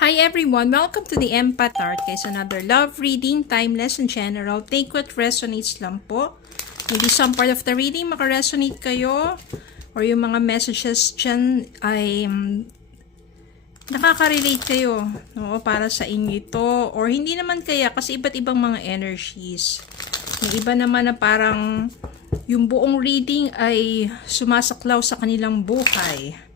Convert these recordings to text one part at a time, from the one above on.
Hi everyone! Welcome to the Empath Tarot Case. Another love reading, timeless and general. Take what resonates lang po. Maybe some part of the reading makaresonate kayo or yung mga messages dyan ay nakaka-relate kayo. No? Para sa inyo ito. Or hindi naman kaya kasi iba't ibang mga energies. May iba naman na parang yung buong reading ay sumasaklaw sa kanilang buhay.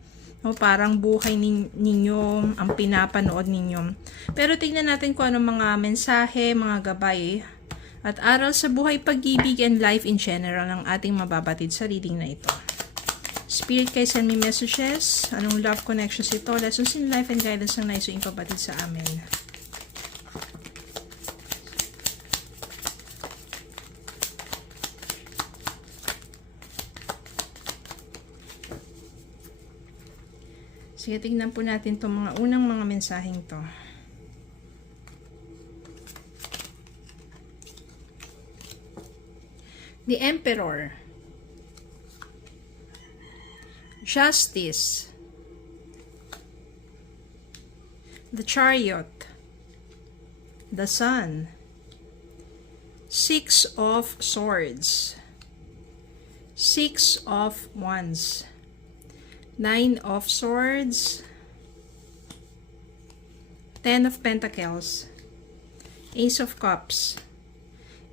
O, parang buhay ninyo ang pinapanood ninyo. Pero tingnan natin kung ano mga mensahe, mga gabay, at aral sa buhay, pag-ibig, and life in general ang ating mababatid sa reading na ito. Spirit, kayo send me messages. Anong love connections ito? Lessons in life and guidance ang nais yung ipabatid sa amin. Sige, tignan po natin itong mga unang mga mensaheng to. The Emperor. Justice. The Chariot. The Sun. Six of Swords. Six of Wands. Nine of Swords, Ten of Pentacles, Ace of Cups,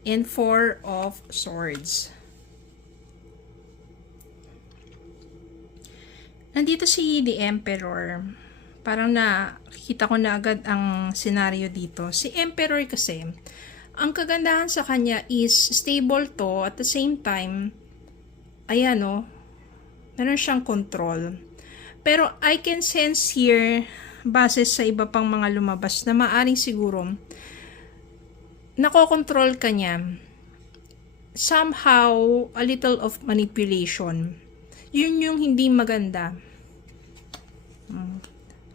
and Four of Swords. Nandito si The Emperor. Parang nakita ko na agad ang senaryo dito. Si Emperor kasi, ang kagandahan sa kanya is stable to, at the same time, ayan o, meron siyang control. Pero I can sense here, base sa iba pang mga lumabas, na maaring siguro, nakokontrol ka niya. Somehow, a little of manipulation. Yun yung hindi maganda.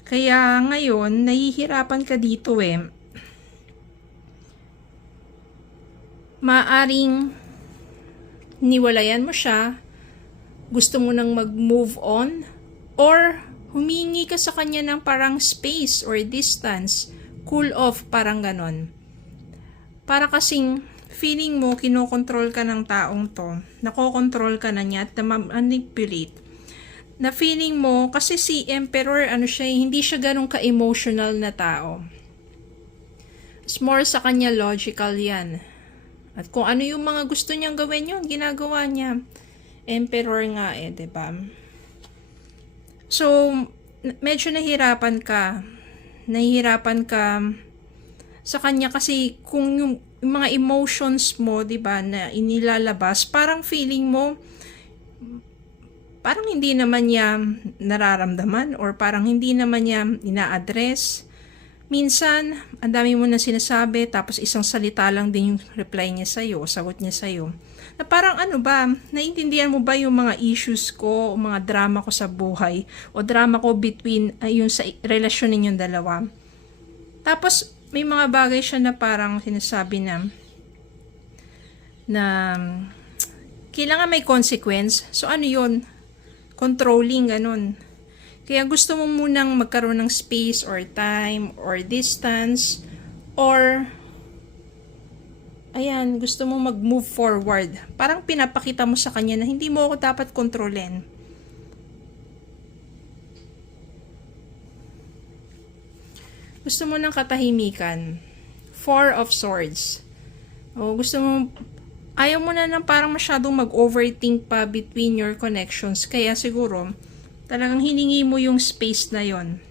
Kaya ngayon, nahihirapan ka dito eh. Maaring niwalayan mo siya, gusto mo nang mag-move on, or humingi ka sa kanya ng parang space or distance, cool off, parang ganon. Para kasing feeling mo, kinokontrol ka ng taong to, nakokontrol ka na niya at manipulate. Na feeling mo, kasi si Emperor, hindi siya ganun ka-emotional na tao. It's more sa kanya logical yan. At kung ano yung mga gusto niyang gawin yun, ginagawa niya. Emperor nga eh, 'di ba? So, medyo nahihirapan ka. Nahihirapan ka sa kanya kasi kung yung mga emotions mo, 'di ba, na inilalabas, parang feeling mo parang hindi naman niya nararamdaman or parang hindi naman niya ina-address. Minsan, ang dami mo na sinasabi tapos isang salita lang din yung reply niya sa'yo, sagot niya sa'yo. Na parang ano ba, naiintindihan mo ba yung mga issues ko, o mga drama ko sa buhay, o drama ko between yung sa relasyon ninyong dalawa. Tapos, may mga bagay siya na parang sinasabi na kailangan may consequence. So, ano yun? Controlling, ganun. Kaya gusto mo munang magkaroon ng space or time or distance or ayan, gusto mo mag-move forward. Parang pinapakita mo sa kanya na hindi mo ako dapat kontrolin. Gusto mo ng katahimikan. Four of Swords. O gusto mo, ayaw mo na ng parang masyadong mag-overthink pa between your connections. Kaya siguro, talagang hiningi mo yung space na yon.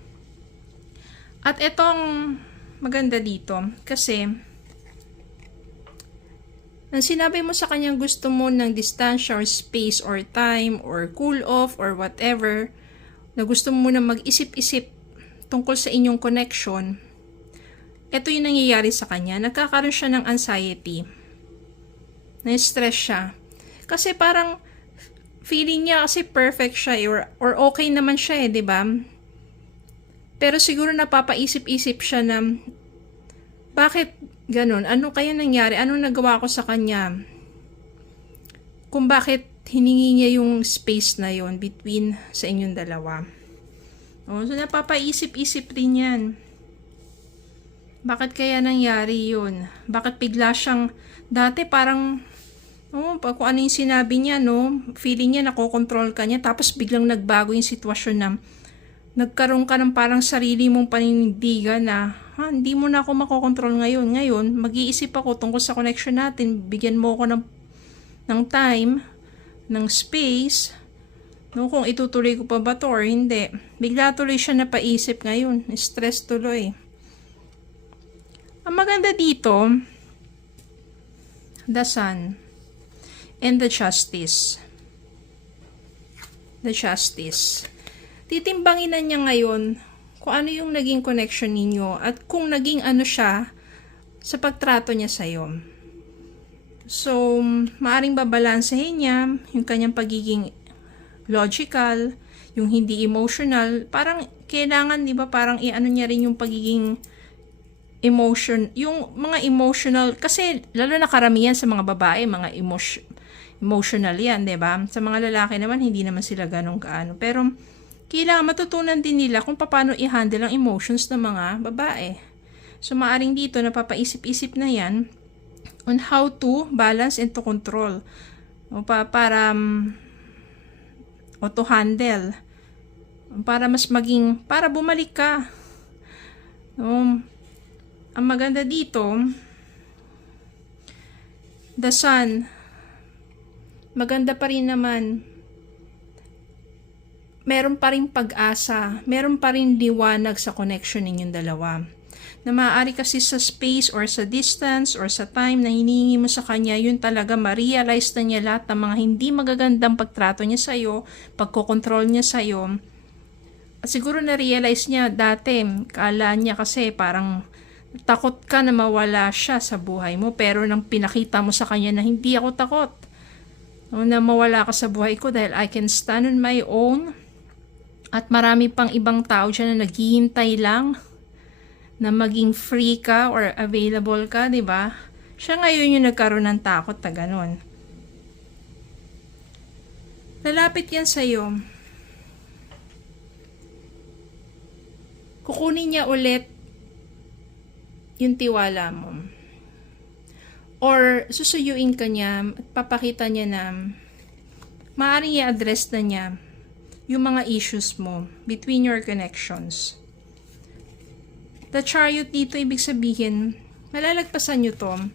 At etong maganda dito, kasi nang sinabi mo sa kanya gusto mo ng distansya or space or time or cool off or whatever, na gusto mo na mag-isip-isip tungkol sa inyong connection, ito yung nangyayari sa kanya. Nagkakaroon siya ng anxiety. Na-stress siya. Kasi parang feeling niya kasi perfect siya or okay naman siya eh, 'di ba? Pero siguro napapaisip-isip siya na bakit ganun? Ano kaya nangyari? Ano nagawa ko sa kanya? Kung bakit hiningi niya yung space na yon between sa inyong dalawa. So napapaisip-isip rin yan. Bakit kaya nangyari yun? Bakit bigla siyang, dati parang, kung ano yung sinabi niya, no? Feeling niya nakokontrol ka niya, tapos biglang nagbago yung sitwasyon na, nagkaroon ka ng parang sarili mong paninindigan na, hindi mo na ako makokontrol ngayon. Ngayon, mag-iisip ako tungkol sa connection natin, bigyan mo ako ng time, ng space, no, kung itutuloy ko pa ba to or hindi. Bigla tuloy siya napaisip ngayon, stress tuloy. Ang maganda dito, the Sun and the Justice. The Justice. Titimbangin na niya ngayon kung ano yung naging connection ninyo at kung naging ano siya sa pagtrato niya sa'yo. So, maaring babalansehin niya yung kanyang pagiging logical, yung hindi emotional. Parang kailangan, di ba, parang i-ano niya rin yung pagiging emotion, yung mga emotional, kasi lalo na karamihan sa mga babae, mga emotional yan, 'di ba? Sa mga lalaki naman hindi naman sila ganun kaano. Pero kailangan matutunan din nila kung paano i-handle ang emotions ng mga babae. So maaring dito napapaisip-isip na yan on how to balance and to control. O para o to handle. Para mas maging, para bumalik ka. Ang maganda dito, the Sun, maganda pa rin naman. Meron pa rin pag-asa, meron pa rin liwanag sa connection ninyong dalawa. Na maaari kasi sa space or sa distance or sa time na hinihingi mo sa kanya, yun talaga ma-realize na niya lahat ng mga hindi magagandang pagtrato niya sa'yo, pagkokontrol niya sa'yo. At siguro na-realize niya dati, kala niya kasi parang takot ka na mawala siya sa buhay mo, pero nang pinakita mo sa kanya na hindi ako takot na mawala ka sa buhay ko dahil I can stand on my own, at marami pang ibang tao dyan na naghihintay lang na maging free ka or available ka, di ba? Siya ngayon yung nagkaroon ng takot na ganun. Lalapit yan sa'yo. Kukunin niya ulit yung tiwala mo. Or susuyuin ka niya at papakita niya na maaaring i-address na niya yung mga issues mo between your connections. The Chariot dito, ibig sabihin, malalagpasan nyo to.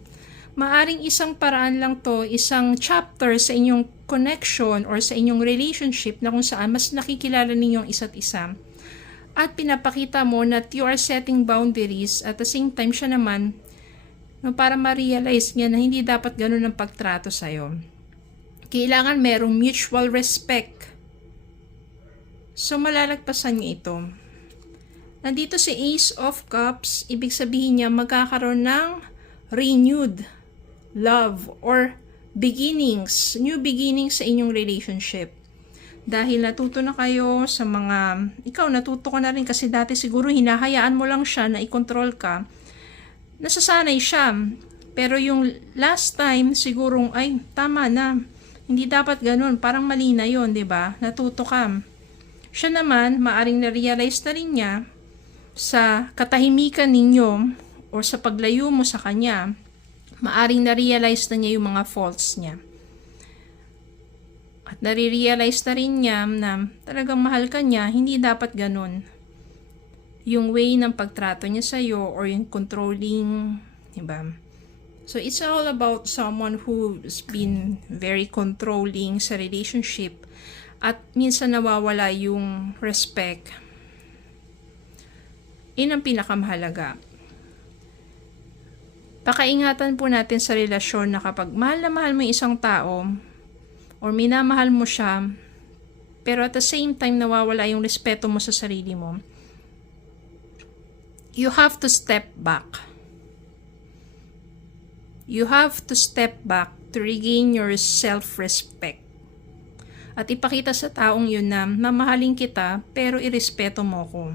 Maaring isang paraan lang to, isang chapter sa inyong connection or sa inyong relationship na kung saan mas nakikilala ninyo ang isa't isa. At pinapakita mo na you are setting boundaries at the same time siya naman para ma-realize niya na hindi dapat ganun ang pagtrato sa'yo. Kailangan merong mutual respect. So malalagpasan niyo ito. Nandito si Ace of Cups, ibig sabihin niya magkakaroon ng renewed love or beginnings, new beginnings sa inyong relationship. Dahil natuto na kayo sa mga, ikaw natuto ka na rin kasi dati siguro hinahayaan mo lang siya na i-control ka. Nasasanay siya. Pero yung last time sigurong, ay tama na. Hindi dapat ganun. Parang mali na yun, diba? Natuto ka. Siya naman, maaring na-realize na rin niya sa katahimikan ninyo o sa paglayo mo sa kanya, maaring na-realize na niya yung mga faults niya. At nare-realize na rin niya na talagang mahal ka niya, hindi dapat ganun. Yung way ng pagtrato niya sa'yo or yung controlling, diba? So, it's all about someone who's been very controlling sa relationship at minsan nawawala yung respect. Yun ang pinakamahalaga. Pakaingatan po natin sa relasyon na kapag mahal na mahal mo yung isang tao, or minamahal mo siya, pero at the same time nawawala yung respeto mo sa sarili mo, you have to step back. You have to step back to regain your self-respect. At ipakita sa taong yun na mamahalin kita, pero irespeto mo ko.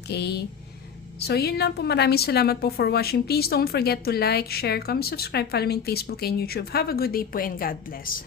Okay? So, yun lang po. Maraming salamat po for watching. Please don't forget to like, share, comment, subscribe, follow me on Facebook and YouTube. Have a good day po and God bless.